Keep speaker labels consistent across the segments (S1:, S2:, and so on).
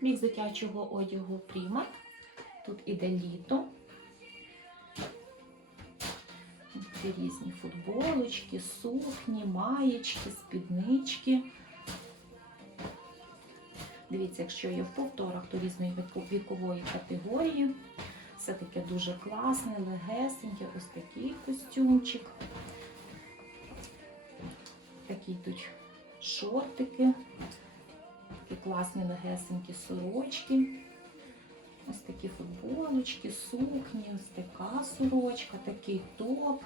S1: Мікс дитячого одягу Примат. Тут іде літо. Такі різні футболочки, сукні, маєчки, спіднички. Дивіться, якщо є в повторах, то різної вікової категорії. Все таке дуже класне, легесеньке, ось такий костюмчик. Такі тут шортики, такі класні легесенькі сорочки. Ось такі футболочки, сукні, ось така сорочка, такий топ.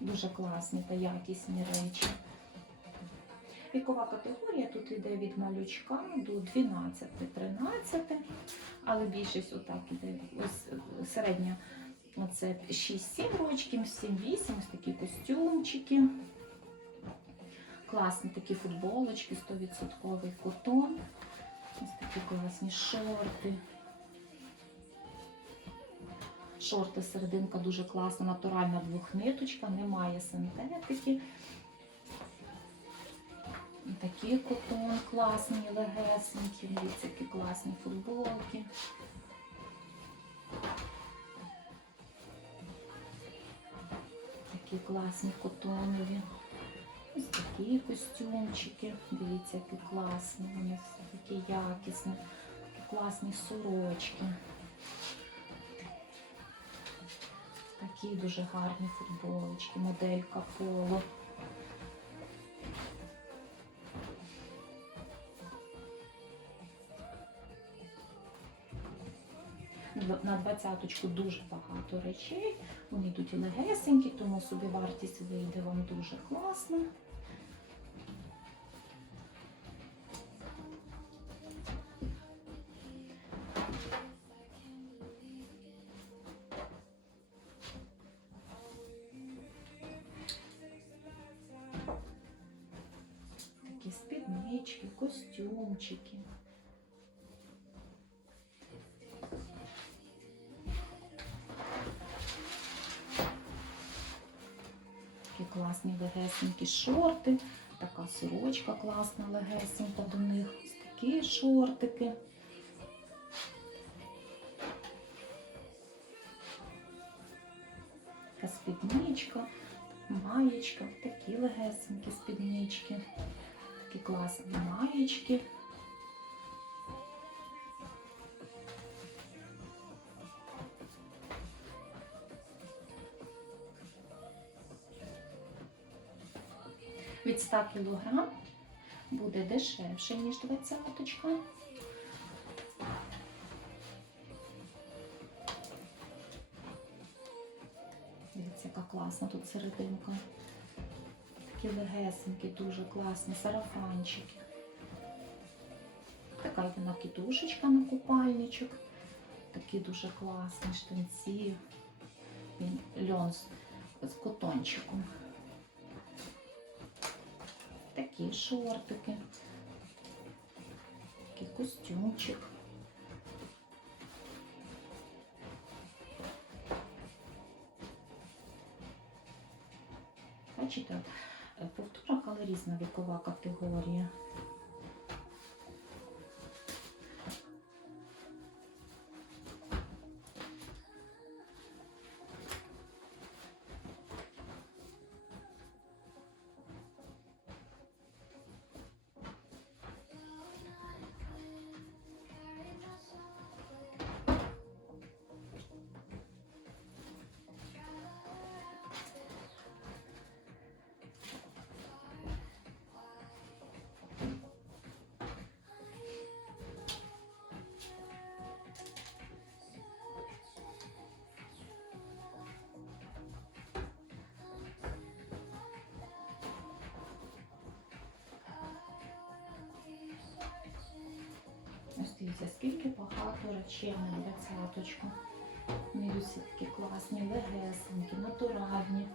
S1: Дуже класні та якісні речі. Вікова категорія тут йде від малючка до 12-13, але більшість отак іде ось е, середня Оце 6-7 рочків, 7-8, ось такі костюмчики. Класні такі футболочки, 100% котон. Ось такі класні шорти. Шорти серединка дуже класна, натуральна двохниточка, немає синтетики. Такі котон класні, легесенькі, дивіться, які класні футболки. Такі класні котонові. Ось такі костюмчики. Дивіться, які класні. Вони такі якісні. Такі класні сорочки. Такі дуже гарні футболочки, моделька поло. На двадцяточку дуже багато речей. Вони йдуть легесенькі, тому собі вартість вийде вам дуже класно. Такі спіднички, костюмчики. Класні легесенькі шорти, така сорочка класна, легесенька до них. Ось такі шортики. Така спідничка, маєчка, такі легесенькі спіднички, такі класні маєчки. Від 100 кг буде дешевше, ніж двадцяточка. Дивіться, яка класна тут серединка. Такі легесенькі, дуже класні, сарафанчики. Така йде накидушечка на купальничок. Такі дуже класні штанці. Він льон з котончиком. Такі шортики. Такий костюмчик. Бачите, е, повторок, але різна вікова категорія. Дивіться, скільки багато речей на двадцяточку. Вони всі такі класні, легесенькі, натуральні.